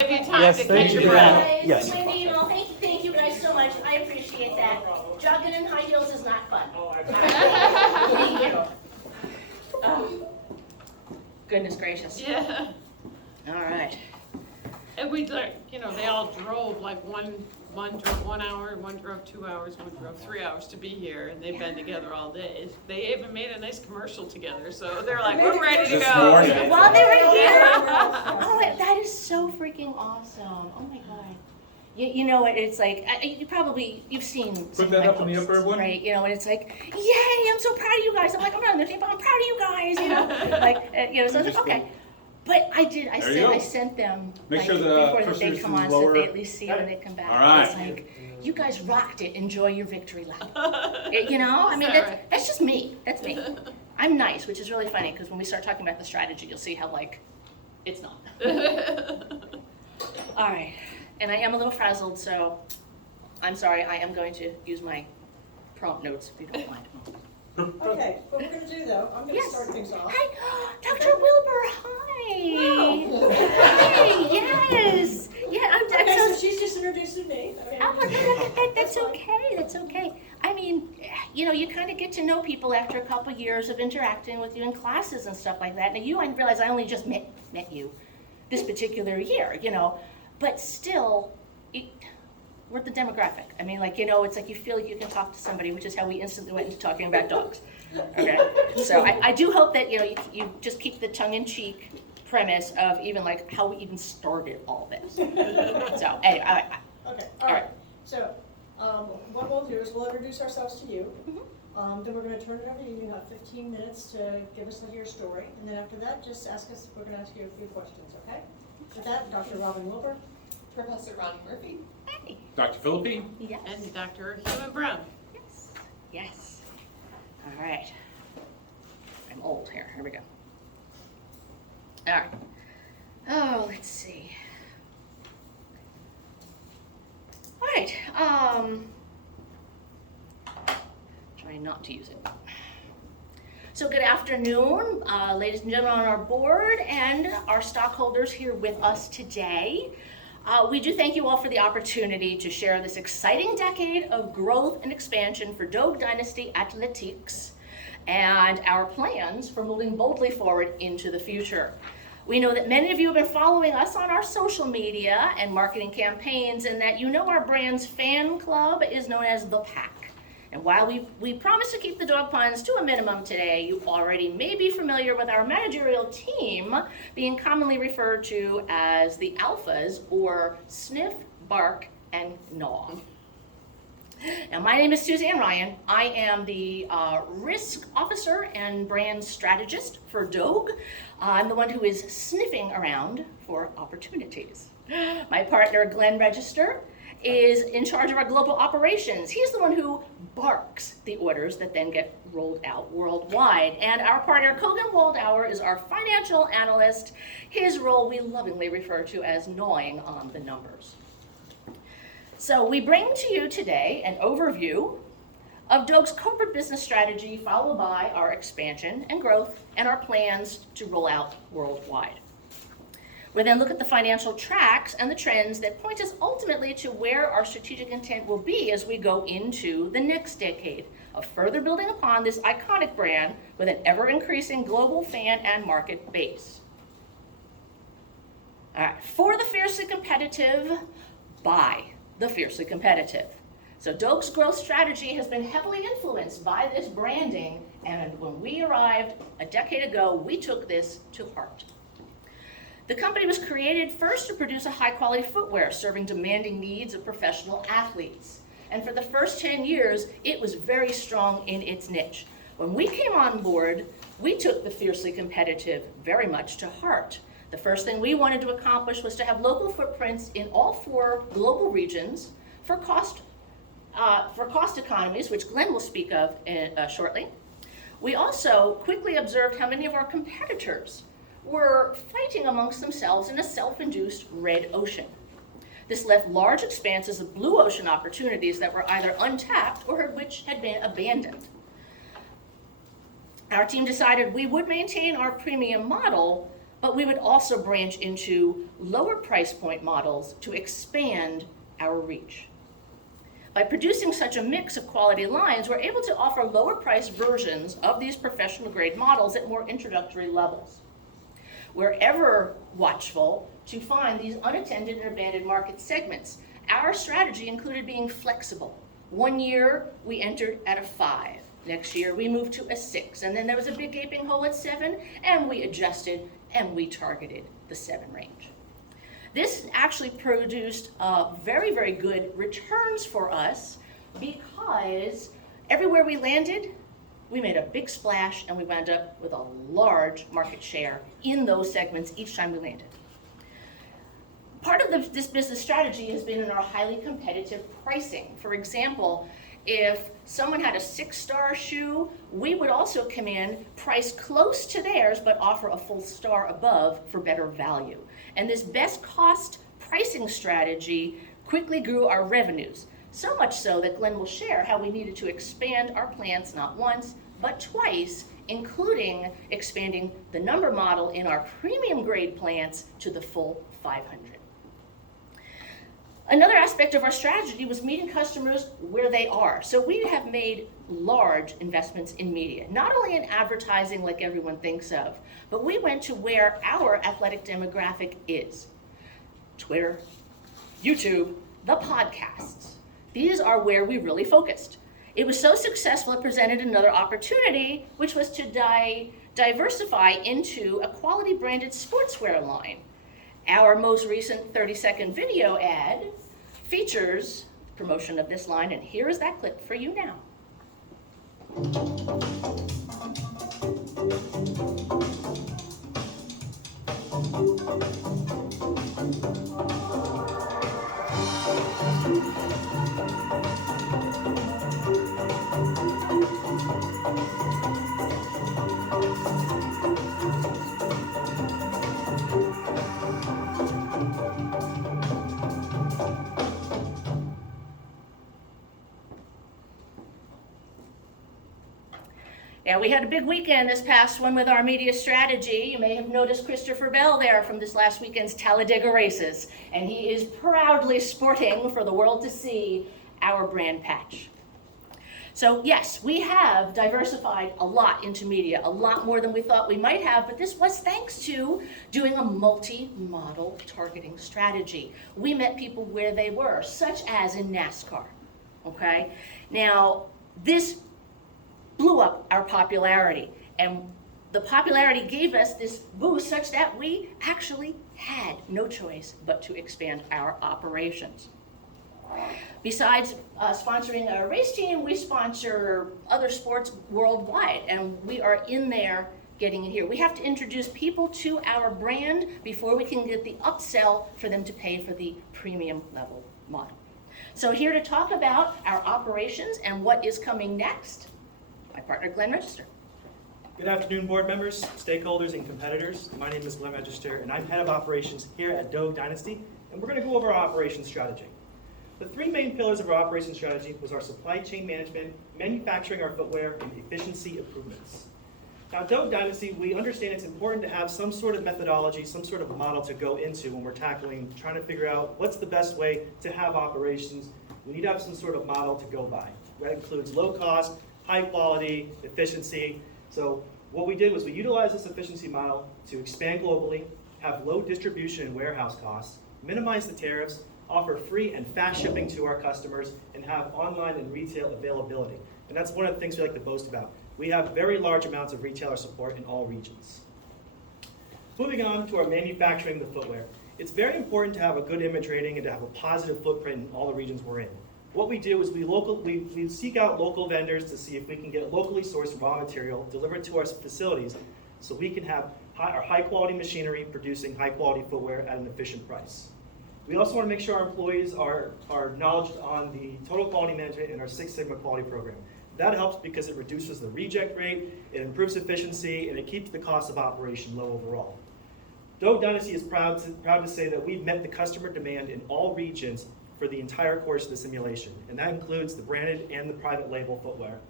Yes, thank you. Yes. Wendy, you know, thank you guys so much. I appreciate that. Jogging in high heels is not fun. Thank you. Oh, goodness gracious. Yeah, All right. and we like, you know, they all drove like one drove 1 hour, one drove 2 hours, one drove 3 hours to be here, and they've been together all day. They even made a nice commercial together, so they're like, we're ready to This go. morning. While they were here. Oh, that is so freaking awesome. Oh my God. You know what, it's like, you've seen. some of that my up on the posts, upper one? Right, you know, and it's like, yay, I'm so proud of you guys. I'm like, I'm not on the team, but I'm proud of you guys, you know. Like, you know, so I was like, okay. But I sent them, Make like, sure the before person they is come on, so lower. they at least see when they come back. All right. It's like, you guys rocked it, enjoy your victory lap. You know, I mean, Is that right? that's just me, that's me. I'm nice, which is really funny, because when we start talking about the strategy, you'll see how, like, it's not. All right, and I am a little frazzled, so I'm sorry, I am going to use my prompt notes, if you don't mind. Okay, what we're gonna do though, I'm gonna Yes. start things off. Hi, Dr. Wilbur, hi. Wow. Hi, yes. Yeah, I'm Okay, so so she's just introducing me. Oh, that's okay, that's okay. I mean, you know, you kind of get to know people after a couple years of interacting with you in classes and stuff like that. Now, I realize I only just met you this particular year, you know, but still, we're the demographic. I mean, like, you know, it's like you feel like you can talk to somebody, which is how we instantly went into talking about dogs. Okay, so I do hope that, you know, you just keep the tongue-in-cheek premise of even like how we even started all this. So anyway, Okay, All all right. right. So, what we'll do is we'll introduce ourselves to you. Then we're gonna turn it over to you. You have 15 minutes to give us your story. And then after that, just ask us, we're gonna ask you a few questions, okay? With that, Dr. Robin Wilbur. Professor Ronnie Murphy. hey, Dr. Philippi? yes. And Dr. Human Brown. Yes, yes. All right. I'm old here. Here we go. All right. Oh, let's see. All right. Trying not to use it. So good afternoon, ladies and gentlemen on our board and our stockholders here with us today. We do thank you all for the opportunity to share this exciting decade of growth and expansion for Dogue Dynasty Athletics and our plans for moving boldly forward into the future. We know that many of you have been following us on our social media and marketing campaigns, and that you know our brand's fan club is known as The Pack. And while we promise to keep the dog puns to a minimum today, you already may be familiar with our managerial team being commonly referred to as the Alphas, or Sniff, Bark, and Gnaw. Now, my name is Suzanne Ryan. I am the risk officer and brand strategist for Dogue. I'm the one who is sniffing around for opportunities. My partner, Glenn Register, is in charge of our global operations. He's the one who barks the orders that then get rolled out worldwide. And our partner, Kogan Waldauer, is our financial analyst. His role we lovingly refer to as gnawing on the numbers. So we bring to you today an overview of Dogue's corporate business strategy, followed by our expansion and growth and our plans to roll out worldwide. We then look at the financial tracks and the trends that point us ultimately to where our strategic intent will be as we go into the next decade of further building upon this iconic brand with an ever-increasing global fan and market base. All right, for the fiercely competitive, by the fiercely competitive. So Dogue's growth strategy has been heavily influenced by this branding, and when we arrived a decade ago, we took this to heart. The company was created first to produce a high-quality footwear serving demanding needs of professional athletes. And for the first 10 years, it was very strong in its niche. When we came on board, we took the fiercely competitive very much to heart. The first thing we wanted to accomplish was to have local footprints in all 4 global regions for cost economies, which Glenn will speak of shortly. We also quickly observed how many of our competitors were fighting amongst themselves in a self-induced red ocean. This left large expanses of blue ocean opportunities that were either untapped or which had been abandoned. Our team decided we would maintain our premium model, but we would also branch into lower price point models to expand our reach. By producing such a mix of quality lines, we're able to offer lower price versions of these professional grade models at more introductory levels. We're ever watchful to find these unattended and abandoned market segments. Our strategy included being flexible. One year, we entered at a 5. Next year, we moved to a 6. And then there was a big gaping hole at 7, and we adjusted and we targeted the 7 range. This actually produced very, very good returns for us because everywhere we landed, we made a big splash and we wound up with a large market share in those segments each time we landed. Part of this business strategy has been in our highly competitive pricing. For example, if someone had a 6-star shoe, we would also come in, price close to theirs, but offer a full star above for better value. And this best cost pricing strategy quickly grew our revenues, so much so that Glenn will share how we needed to expand our plants not once, but twice, including expanding the number model in our premium grade plants to the full 500. Another aspect of our strategy was meeting customers where they are. So we have made large investments in media, not only in advertising like everyone thinks of, but we went to where our athletic demographic is. Twitter, YouTube, the podcasts. These are where we really focused. It was so successful it presented another opportunity, which was to diversify into a quality branded sportswear line. Our most recent 30-second video ad features promotion of this line, and here is that clip for you now. Yeah, we had a big weekend this past one with our media strategy. You may have noticed Christopher Bell there from this last weekend's Talladega races, and he is proudly sporting for the world to see our brand patch. So yes, we have diversified a lot into media, a lot more than we thought we might have, but this was thanks to doing a multi-model targeting strategy. We met people where they were, such as in NASCAR, okay? Now, this blew up our popularity, and the popularity gave us this boost such that we actually had no choice but to expand our operations. Besides sponsoring a race team, we sponsor other sports worldwide, and we are in there getting in here. We have to introduce people to our brand before we can get the upsell for them to pay for the premium level model. So here to talk about our operations and what is coming next, my partner Glenn Register. Good afternoon, board members, stakeholders, and competitors. My name is Glenn Register, and I'm head of operations here at Dogue Dynasty, and we're going to go over our operations strategy. The 3 main pillars of our operations strategy was our supply chain management, manufacturing our footwear, and efficiency improvements. Now, at Dogue Dynasty, we understand it's important to have some sort of methodology, some sort of model to go into when we're trying to figure out what's the best way to have operations. We need to have some sort of model to go by. That includes low cost, high quality, efficiency. So what we did was we utilized this efficiency model to expand globally, have low distribution and warehouse costs, minimize the tariffs, offer free and fast shipping to our customers, and have online and retail availability. And that's one of the things we like to boast about. We have very large amounts of retailer support in all regions. Moving on to our manufacturing the footwear. It's very important to have a good image rating and to have a positive footprint in all the regions we're in. What we do is we seek out local vendors to see if we can get locally sourced raw material delivered to our facilities so we can have our high quality machinery producing high quality footwear at an efficient price. We also want to make sure our employees are knowledgeable on the total quality management and our Six Sigma quality program. That helps because it reduces the reject rate, it improves efficiency, and it keeps the cost of operation low overall. Dogue Dynasty is proud to say that we've met the customer demand in all regions for the entire course of the simulation, and that includes the branded and the private label footwear.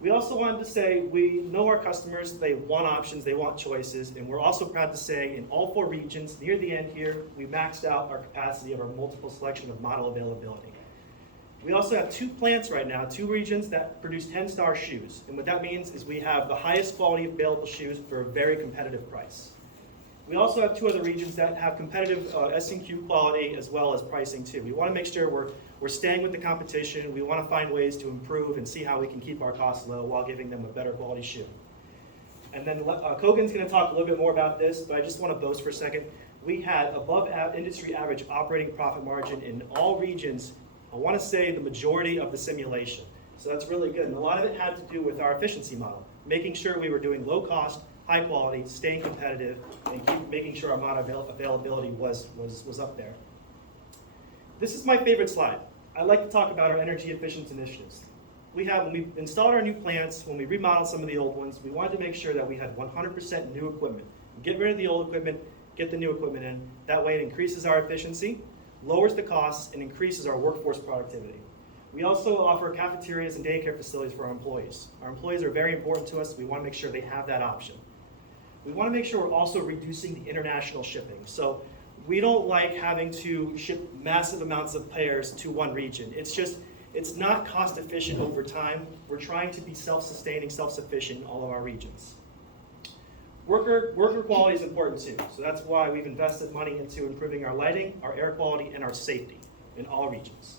We also wanted to say we know our customers, they want options, they want choices, and we're also proud to say in all 4 regions, near the end here, we maxed out our capacity of our multiple selection of model availability. We also have 2 plants right now, 2 regions that produce 10-star shoes. And what that means is we have the highest quality available shoes for a very competitive price. We also have 2 other regions that have competitive S&Q quality as well as pricing too. We want to make sure we're staying with the competition. We want to find ways to improve and see how we can keep our costs low while giving them a better quality shoe. And then Kogan's going to talk a little bit more about this, but I just want to boast for a second. We had above industry average operating profit margin in all regions. I want to say the majority of the simulation. So that's really good. And a lot of it had to do with our efficiency model, making sure we were doing low cost, high quality, staying competitive, and keep making sure our model availability was up there. This is my favorite slide. I like to talk about our energy efficiency initiatives. When we installed our new plants, when we remodeled some of the old ones, we wanted to make sure that we had 100% new equipment. Get rid of the old equipment, get the new equipment in. That way it increases our efficiency, lowers the costs, and increases our workforce productivity. We also offer cafeterias and daycare facilities for our employees. Our employees are very important to us. We want to make sure they have that option. We want to make sure we're also reducing the international shipping. So we don't like having to ship massive amounts of pairs to one region. It's not cost efficient over time. We're trying to be self-sustaining, self-sufficient in all of our regions. Worker quality is important too. So that's why we've invested money into improving our lighting, our air quality, and our safety in all regions.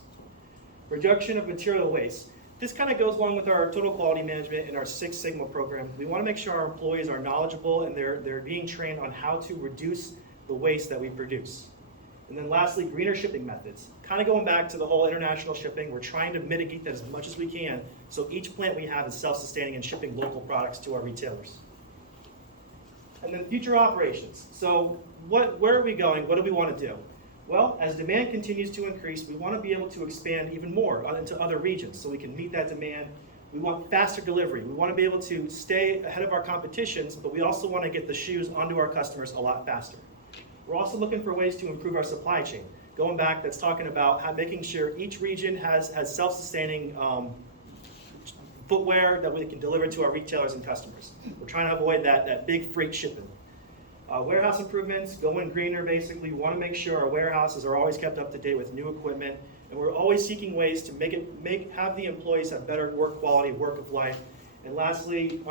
Reduction of material waste. This kind of goes along with our total quality management and our Six Sigma program. We want to make sure our employees are knowledgeable and they're being trained on how to reduce the waste that we produce. And then lastly, greener shipping methods. Kind of going back to the whole international shipping, we're trying to mitigate that as much as we can so each plant we have is self-sustaining and shipping local products to our retailers. And then future operations. So where are we going? What do we want to do? Well, as demand continues to increase, we want to be able to expand even more into other regions so we can meet that demand. We want faster delivery. We want to be able to stay ahead of our competitions, but we also want to get the shoes onto our customers a lot faster. We're also looking for ways to improve our supply chain. Going back, that's talking about making sure each region has self-sustaining footwear that we can deliver to our retailers and customers. We're trying to avoid that big freight shipping. Warehouse improvements, going greener basically. We want to make sure our warehouses are always kept up to date with new equipment, and we're always seeking ways to have the employees have better work quality, work of life. And lastly,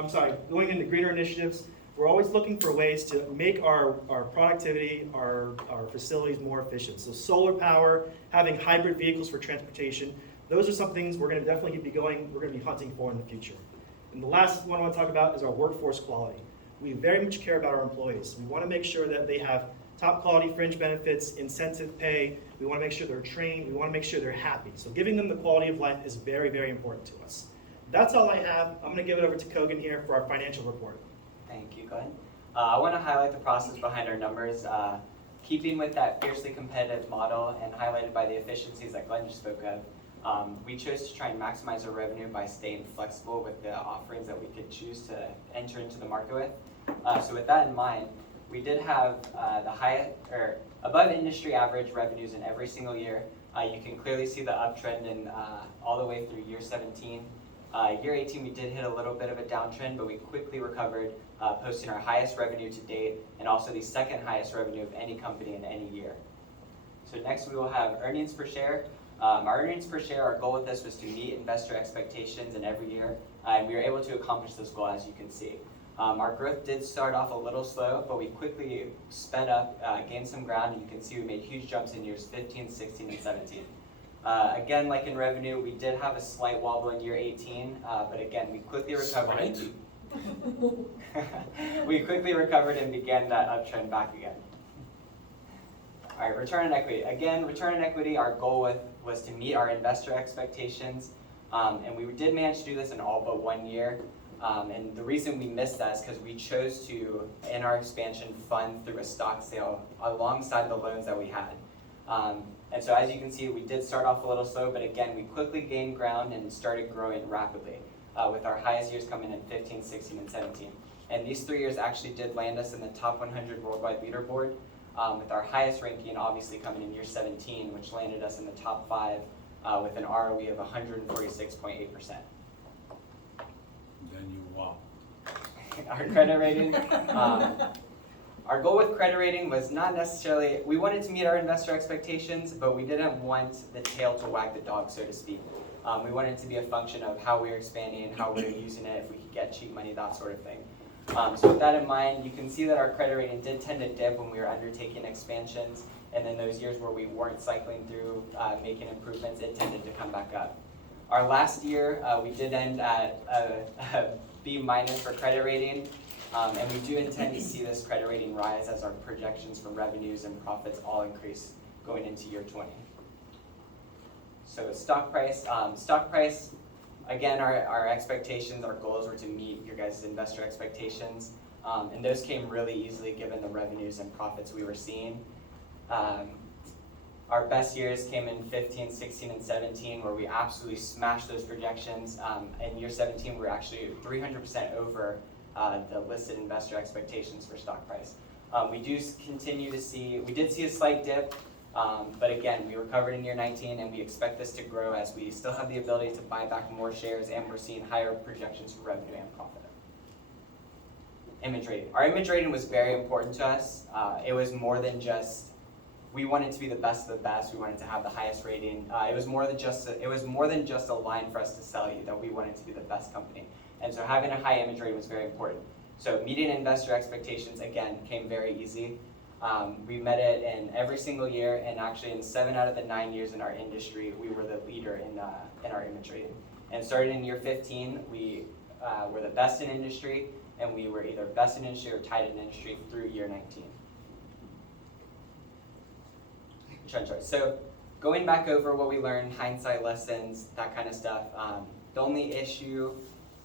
going into greener initiatives, we're always looking for ways to make our productivity, our facilities more efficient. So solar power, having hybrid vehicles for transportation, those are some things we're going to definitely we're going to be hunting for in the future. And the last one I want to talk about is our workforce quality. We very much care about our employees. We want to make sure that they have top quality fringe benefits, incentive pay. We want to make sure they're trained. We want to make sure they're happy. So giving them the quality of life is very, very important to us. That's all I have. I'm going to give it over to Kogan here for our financial report. Thank you, Glenn. I want to highlight the process behind our numbers. Keeping with that fiercely competitive model and highlighted by the efficiencies that Glenn just spoke of, we chose to try and maximize our revenue by staying flexible with the offerings that we could choose to enter into the market with. So with that in mind, we did have above industry average revenues in every single year. You can clearly see the uptrend in all the way through year 17. Year 18, we did hit a little bit of a downtrend, but we quickly recovered, posting our highest revenue to date and also the second highest revenue of any company in any year. So next we will have earnings per share. Our earnings per share, our goal with this was to meet investor expectations in every year, and we were able to accomplish this goal, as you can see. Our growth did start off a little slow, but we quickly sped up, gained some ground, and you can see we made huge jumps in years 15, 16, and 17. Again, like in revenue, we did have a slight wobble in year 18, but again, we quickly recovered. We quickly recovered and began that uptrend back again. All right, return on equity. Again, return on equity, our goal was to meet our investor expectations, and we did manage to do this in all but 1 year. And the reason we missed that is because we chose to, in our expansion, fund through a stock sale alongside the loans that we had. And so as you can see, we did start off a little slow, but again, we quickly gained ground and started growing rapidly, with our highest years coming in 15, 16, and 17. And these 3 years actually did land us in the top 100 worldwide leaderboard, with our highest ranking obviously coming in year 17, which landed us in the top 5 with an ROE of 146.8%. Wow. Our credit rating. Our goal with credit rating was not necessarily, we wanted to meet our investor expectations, but we didn't want the tail to wag the dog, so to speak. We wanted it to be a function of how we were expanding, how we were using it, if we could get cheap money, that sort of thing. So with that in mind, you can see that our credit rating did tend to dip when we were undertaking expansions, and then those years where we weren't cycling through making improvements, it tended to come back up. Our last year, we did end at a B- for credit rating, and we do intend to see this credit rating rise as our projections for revenues and profits all increase going into year 20. So stock price, again, our expectations, our goals were to meet your guys' investor expectations, and those came really easily given the revenues and profits we were seeing. Our best years came in 15, 16, and 17, where we absolutely smashed those projections. In year 17, we were actually 300% over the listed investor expectations for stock price. We did see a slight dip, but again, we recovered in year 19, and we expect this to grow as we still have the ability to buy back more shares, and we're seeing higher projections for revenue and profit. Image rating. Our image rating was very important to us. It was more than just, we wanted to be the best of the best. We wanted to have the highest rating. It was more than just a line for us to sell you that we wanted to be the best company. And so having a high image rating was very important. So meeting investor expectations, again, came very easy. We met it in every single year, and actually in 7 out of the 9 years in our industry, we were the leader in our image rating. And starting in year 15, we were the best in industry, and we were either best in industry or tied in industry through year 19. Trend chart. So going back over what we learned, hindsight lessons, that kind of stuff, the only issue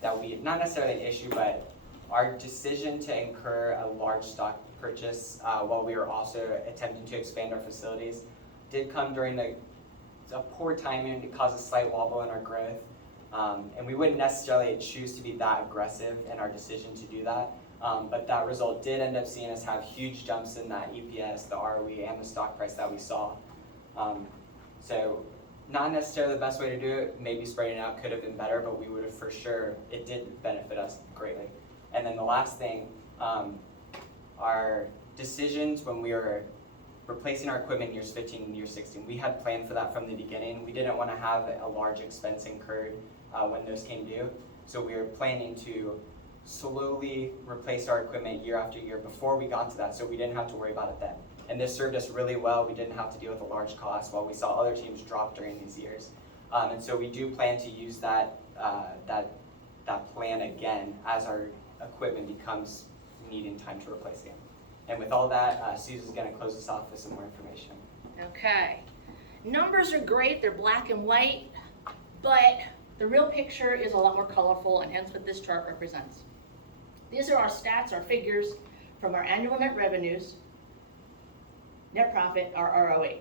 not necessarily an issue, but our decision to incur a large stock purchase while we were also attempting to expand our facilities did come during a poor timing to cause a slight wobble in our growth. And we wouldn't necessarily choose to be that aggressive in our decision to do that. But that result did end up seeing us have huge jumps in that EPS, the ROE, and the stock price that we saw. So not necessarily the best way to do it. Maybe spreading it out could have been better, but we would have for sure, it did benefit us greatly. And then the last thing, our decisions when we were replacing our equipment in years 15 and year 16, we had planned for that from the beginning. We didn't want to have a large expense incurred when those came due. So we were planning to slowly replace our equipment year after year before we got to that, so we didn't have to worry about it then. And this served us really well. We didn't have to deal with a large cost while we saw other teams drop during these years. And so we do plan to use that plan again as our equipment becomes needing time to replace again. And with all that, Susan's going to close us off with some more information. Okay. Numbers are great, they're black and white, but the real picture is a lot more colorful, and hence what this chart represents. These are our stats, our figures from our annual net revenues, net profit, our ROE.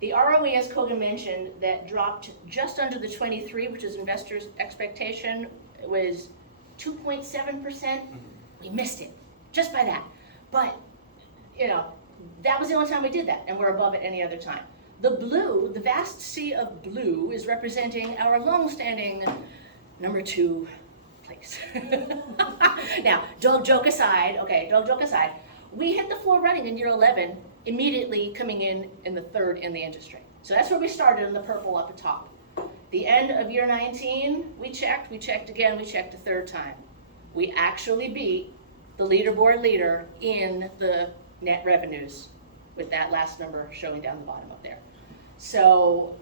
The ROE, as Kogan mentioned, that dropped just under the 23, which is investors' expectation, was 2.7%. We missed it, just by that. But, that was the only time we did that, and we're above it any other time. The blue, the vast sea of blue, is representing our long-standing number 2 place. Now, dog joke aside, we hit the floor running in year 11, immediately coming in the 3rd in the industry. So that's where we started in the purple up at top. The end of year 19, we checked again, we checked a 3rd time. We actually beat the leaderboard leader in the net revenues with that last number showing down the bottom up there. So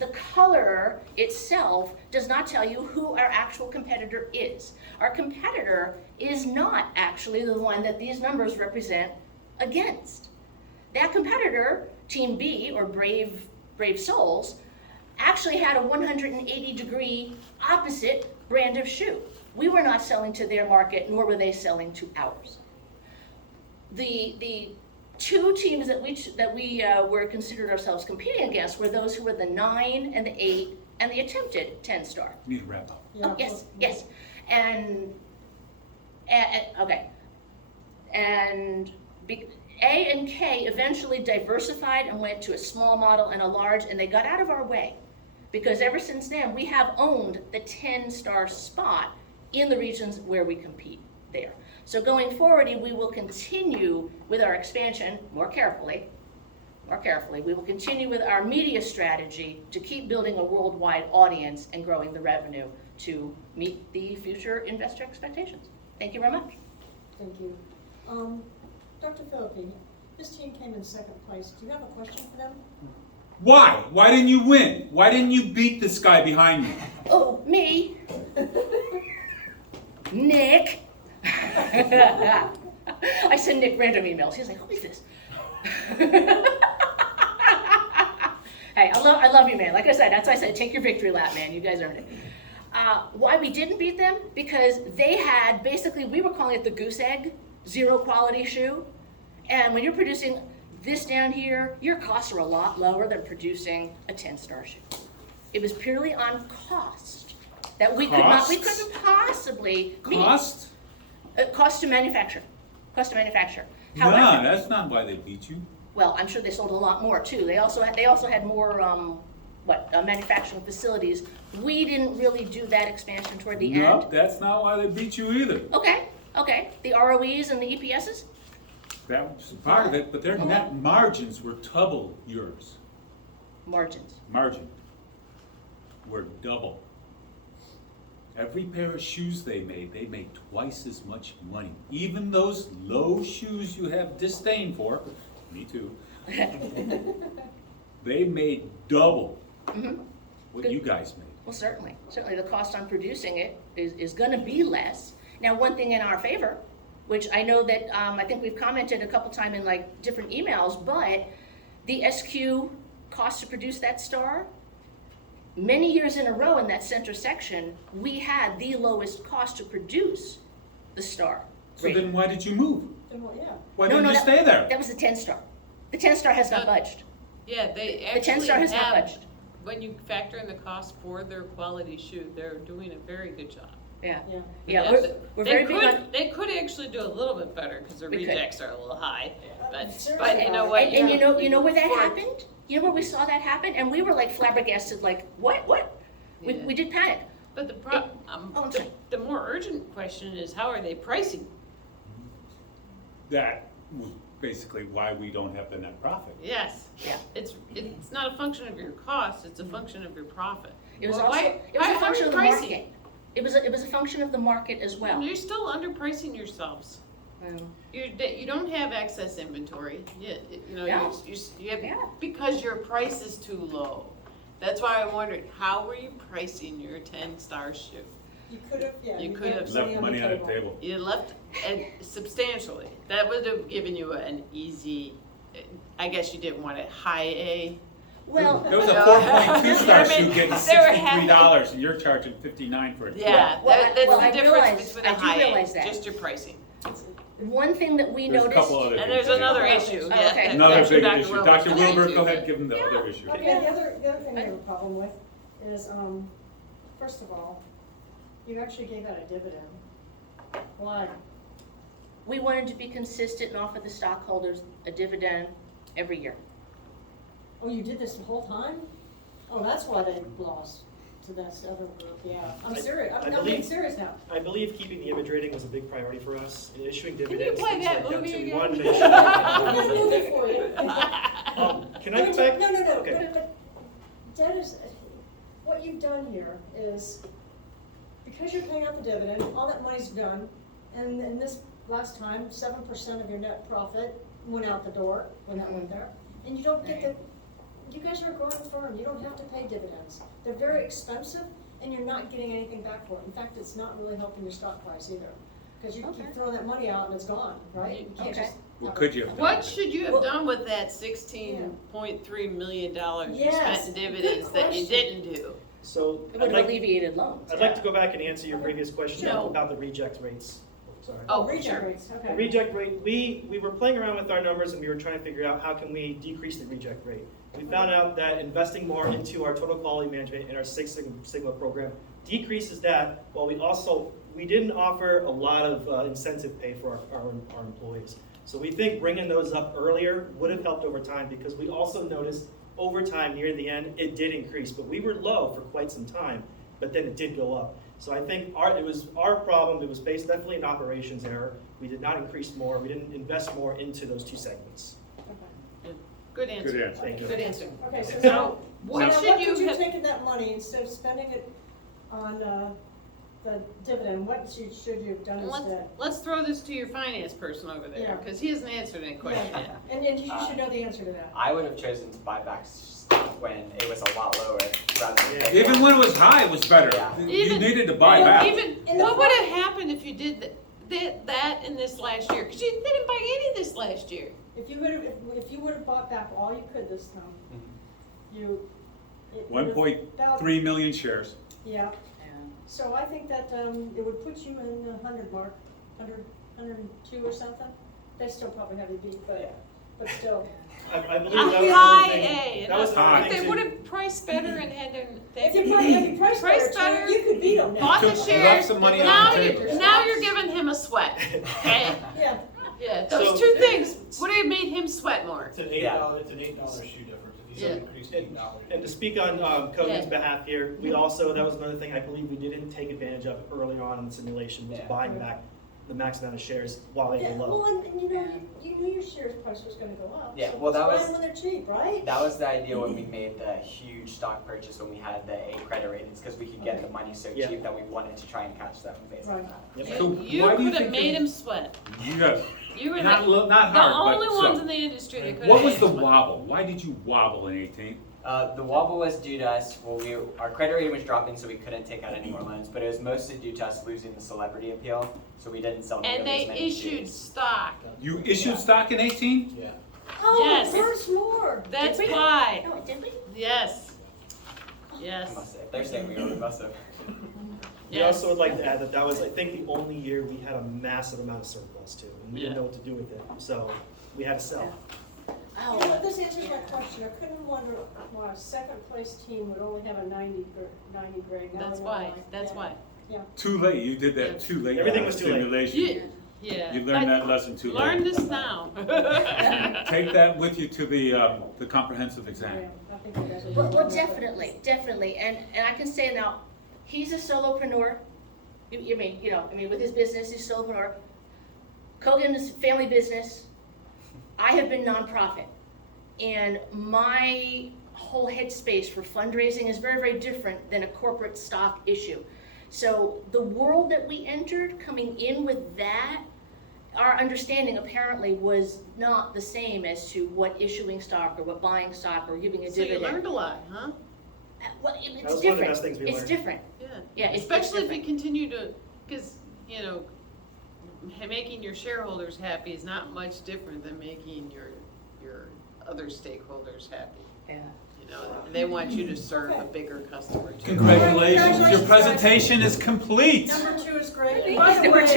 the color itself does not tell you who our actual competitor is. Our competitor is not actually the one that these numbers represent against. That competitor, Team B, or Brave Souls, actually had a 180-degree opposite brand of shoe. We were not selling to their market, nor were they selling to ours. The 2 teams that we were considered ourselves competing against were those who were the 9 and the 8 and the attempted 10-star. You need to wrap up. Yeah. Oh, yes. And okay. And A and K eventually diversified and went to a small model and a large, and they got out of our way. Because ever since then, we have owned the 10-star spot in the regions where we compete there. So going forward, we will continue with our expansion more carefully. We will continue with our media strategy to keep building a worldwide audience and growing the revenue to meet the future investor expectations. Thank you very much. Thank you. Dr. Philippi, this team came in second place. Do you have a question for them? Why? Why didn't you win? Why didn't you beat this guy behind you? Oh, me? Nick? I send Nick random emails. He's like, who is this? Hey, I love you, man. Like I said, that's why I said, take your victory lap, man. You guys earned it. Why we didn't beat them? Because they had, basically, we were calling it the goose egg, zero quality shoe. And when you're producing this down here, your costs are a lot lower than producing a 10-star shoe. It was purely on cost that we couldn't possibly meet. Cost? Cost to manufacture. No, However, that's not why they beat you. well, I'm sure they sold a lot more too. They also had more manufacturing facilities. We didn't really do that expansion toward the No, end. that's not why they beat you either. Okay. The ROEs and the EPSs. That was part of it, but their net margins were double yours. Margin were double. Every pair of shoes they made twice as much money. Even those low shoes you have disdain for, me too, they made double what you guys made. Well, certainly the cost on producing it is going to be less. Now, one thing in our favor, which I know that I think we've commented a couple times in like different emails, but the SQ cost to produce that star, many years in a row in that center section, we had the lowest cost to produce the star. So then why did you move? Well, yeah. Why didn't you stay there? That was the 10-star. The 10-star has not budged. Yeah, they The 10-star actually has not have, budged. when you factor in the cost for their quality shoe, they're doing a very good job. Yeah, Yeah. we're very big on. They could actually do a little bit better because their We could. rejects are a little high, but Seriously, you know what? And you know where that For- happened? You know where we saw that happen? And we were like flabbergasted, like, what? Yeah. We did panic. But I'm sorry. the more urgent question is, how are they pricing? That was basically why we don't have the net profit. Yes. Yeah. It's not a function of your cost, it's a function of your profit. It was Well, also, why- it was how a are function you of the pricing? market. It was a function of the market as well. You're still underpricing yourselves. You don't have excess inventory. You know, Yeah. you have, Yeah. because your price is too low. That's why I wondered, how were you pricing your 10-star shoe? You could have, yeah. You could have Left money on the table. You left substantially. That would have given you an easy, I guess you didn't want it high A. Well, There was a No. 4.2 star I mean, shoe getting they were happy. $63 and you're charging $59 for it. Yeah, Well, that's well, I the difference realize- between I a do high realize A, that. just your pricing. one thing that we There's a noticed. couple other And things. there's another Oh, issue, okay. yeah. Another that's big what issue. Wilbur Dr. said. Wilbur, go ahead, give him the other issue. Okay, the other thing I have a problem with is, first of all, you actually gave out a dividend. Why? We wanted to be consistent and offer the stockholders a dividend every year. Oh, you did this the whole time? Oh, that's why they lost to this other group, yeah. I'm serious, I'm being believe- serious now. I believe keeping the image rating was a big priority for us, and issuing you dividends. play things that like movie so we again? wanted to make sure I'm gonna move that- it for you. Can I go back? No, Okay. but that is, what you've done here is, because you're paying out the dividend, all that money's done, and in this last time, 7% of your net profit went out the door when that went there, and you don't get the, you guys are a growing firm, you don't have to pay dividends. They're very expensive, and you're not getting anything back for it. In fact, it's not really helping your stock price either, because you Okay. keep throwing that money out and it's gone, right? You can't Okay. just Well, have could it- you have What should you have Well- done with that $16.3 million you Yes, spent in good dividends that you question. didn't do? So It I'd would have like, alleviated loans. I'd like to go back and answer your previous question No. about the reject rates. Sorry. Oh, Reject sure. rates, The okay. reject rate, we were playing around with our numbers and we were trying to figure out how can we decrease the reject rate. We found out that investing more into our total quality management and our Six Sigma program decreases that, while we didn't offer a lot of incentive pay for our employees. So we think bringing those up earlier would have helped over time, because we also noticed over time near the end, it did increase, but we were low for quite some time, but then it did go up. So I think it was our problem, it was based definitely an operations error. We did not increase more, we didn't invest more into those two segments. Good answer. Good answer. Thank you. Good answer. Okay, so So, now, what so should what you could you have- take that money, instead of spending it on, the dividend, what should you have done instead? Let's throw this to your finance person over there, Yeah. because he hasn't answered any question Yeah. yet. And you should know the answer to that. I would have chosen to buy back stock when it was a lot lower rather than. Yeah. Even when it was high, it was better. Yeah. You Even- needed to buy back. Even, In the what would have happened if you did that in this last year? Because you didn't buy any this last year. If you would have bought back all you could this time, you. it would have about- 1.3 million shares. Yeah, so I think that, it would put you in the 100 mark, 102 or something. They still probably have you beat, but still. I believe A that was high another thing. A. That was If another high. thing they too. would have priced better and had their. If you price Price better, better, you could beat them now. Bought the Took- shares. left some money on Now the you- table. Now you're giving him a sweat, okay? Yeah, Yeah, So- those two things would have made him sweat more. It's an Yeah. it's an $8 shoe difference, if Yeah. you increased $8. And to speak on Kogan's Yeah. behalf here, we also, that was another thing I believe we didn't take advantage of early on in the simulation, was Yeah. buying back the max amount of shares while they yeah, were low. well, and you know, you knew your shares price was gonna go up. Yeah, so well, that buy was- them when they're cheap, right? That was the idea when we made the huge stock purchase when we had the A credit ratings, because we could get the money so Yeah. cheap that we wanted to try and catch them based on Right. that. Yep. So You why do you could have think made they- him sweat. You got, You were not, the not hard, only but ones so. in the industry that could have What made was the him sweat. wobble? Why did you wobble in 18? The wobble was due to us, our credit rating was dropping, so we couldn't take out any more loans, but it was mostly due to us losing the celebrity appeal, so we didn't sell nearly And as they many issued shoes. stock. You issued stock in 18? Yeah. Oh, Yes. there's more. That's Did we? why. No, did we? Yes. I Yes. must say, if they're saying we must have. We Yes. also would like to add that that was, I think, the only year we had a massive amount of surplus too, and we didn't Yeah. know what to do with it, so we had to sell. Oh, You know, this answers my question. I couldn't wonder why a second place team would only have a 90 grade. Now That's I know why. That's Yeah. why. Too late. You did Yeah. that too late. Everything was too late. Simulation. Yeah. You learned But that lesson too late. Learn this now. Take that with you to the comprehensive Yeah, exam. I think you guys are Well, doing definitely, and I can say now, he's a solopreneur. I mean, with his business, he's a solopreneur. Kogan's family business. I have been nonprofit, and my whole headspace for fundraising is very, very different than a corporate stock issue. So the world that we entered, coming in with that, our understanding apparently was not the same as to what issuing stock or what buying stock or giving a So you dividend. learned a lot, huh? Well, That it's was one of the different. best things we It's learned. different. Yeah. Yeah, it's Especially if you different. continue to, because, making your shareholders happy is not much different than making your other stakeholders happy. Yeah. They want you to serve a bigger customer too. Congratulations. Your presentation is complete. Number 2 is great. By the Number way, 2,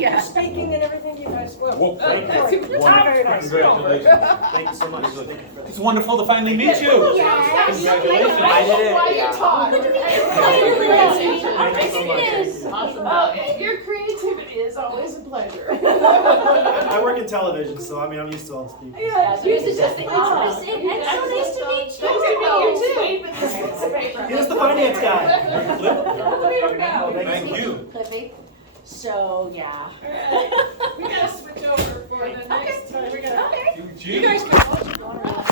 yeah. your speaking and everything you guys, well, Whoa. very nice. Congratulations. Thank you so much. Thank you for It's wonderful to finally meet you. Yes. Congratulations. I did it, Why yeah. you talk? Thank you so much. Awesome. Your creativity is always a pleasure. I work in television, so I mean, I'm used to all this people. Yeah, This is just the opposite. And so nice to meet you. Nice to meet you too. Here's the finance guy. Thank you. Cliffy. So, yeah. We gotta switch over for the next time. We gotta. Okay. You You guys can watch it.